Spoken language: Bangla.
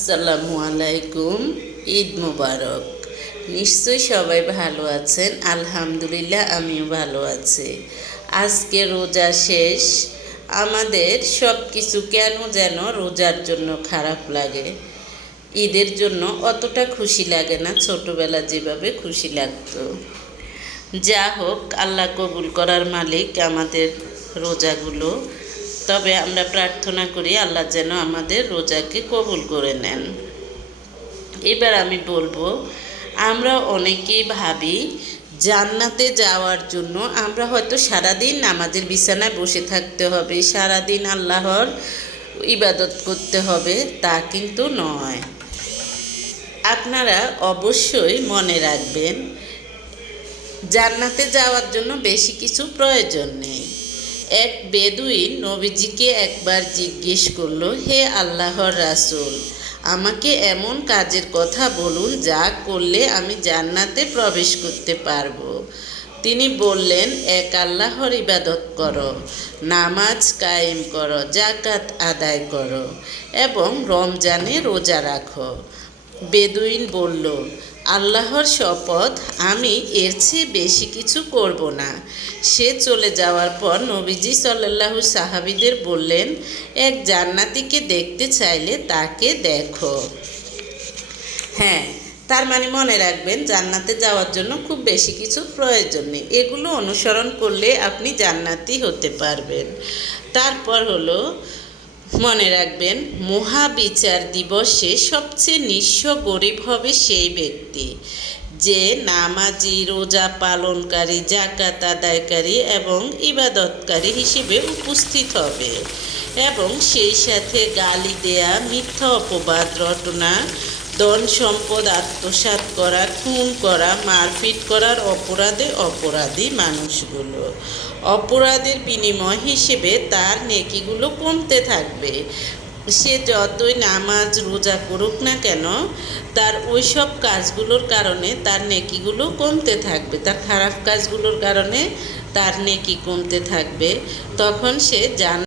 আসসালামু আলাইকুম, ঈদ মোবারক। নিশ্চয়ই সবাই ভালো আছেন, আলহামদুলিল্লাহ আমিও ভালো আছি। আজকে রোজা শেষ, আমাদের সব কিছু কেন যেন রোজার জন্য খারাপ লাগে? ঈদের জন্য অতটা খুশি লাগে না, ছোটবেলা যেভাবে খুশি লাগতো। যা হোক আল্লাহ কবুল করার মালিক আমাদের রোজাগুলো তবে আমরা প্রার্থনা করি আল্লাহ যেন আমাদের রোজাকে কবুল করে নেন। এবার আমি বলব, আমরা অনেকেই ভাবি জান্নাতে যাওয়ার জন্য আমরা হয়তো সারাদিন নামাজের বিছানায় বসে থাকতে হবে, সারাদিন আল্লাহর ইবাদত করতে হবে, তা কিন্তু নয়। আপনারা অবশ্যই মনে রাখবেন, জান্নাতে যাওয়ার জন্য বেশি কিছু প্রয়োজন নেই। এক বেদুইন নবীজিকে একবার জিজ্ঞেস করল, হে আল্লাহর রাসুল, আমাকে এমন কাজের কথা বলুন যা করলে আমি জান্নাতে প্রবেশ করতে পারব। তিনি বললেন, এক আল্লাহর ইবাদত করো, নামাজ কায়েম করো জাকাত আদায় করো এবং রমজানে রোজা রাখো। বেদুইন বলল, আল্লাহর শপথ আমি এর চেয়ে বেশি কিছু করব না। সে চলে যাওয়ার পর নবীজি সাল্লাল্লাহু সাহাবিদের বললেন, এক জান্নাতিকে দেখতে চাইলে তাকে দেখো। হ্যাঁ তার মানে মনে রাখবেন, জান্নাতে যাওয়ার জন্য খুব বেশি কিছু প্রয়োজন নেই। এগুলো অনুসরণ করলে আপনি জান্নাতি হতে পারবেন। তারপর হলো মনে রাখবেন, মহাবিচার দিবসে সবচেয়ে নিঃস্ব গরিব হবে সেই ব্যক্তি। যে নামাজি, রোজা পালনকারী জাকাত আদায়কারী এবং ইবাদতকারী হিসেবে উপস্থিত হবে এবং সেই সাথে গালি দেয়া, মিথ্যা অপবাদ, রটনা ধন সম্পদ আত্মসাৎ করা, খুন করা, মারপিট করার অপরাধে অপরাধী মানুষগুলো। অপরাধের বিনিময় হিসেবে তার নেকিগুলো কমতে থাকবে। সে যতই নামাজ, রোজা করুক না কেন, তার ওই সব কাজগুলোর কারণে তার নেকিগুলো কমতে থাকবে। তার খারাপ কাজগুলোর কারণে তার নেকি কমতে থাকবে। তখন সে জান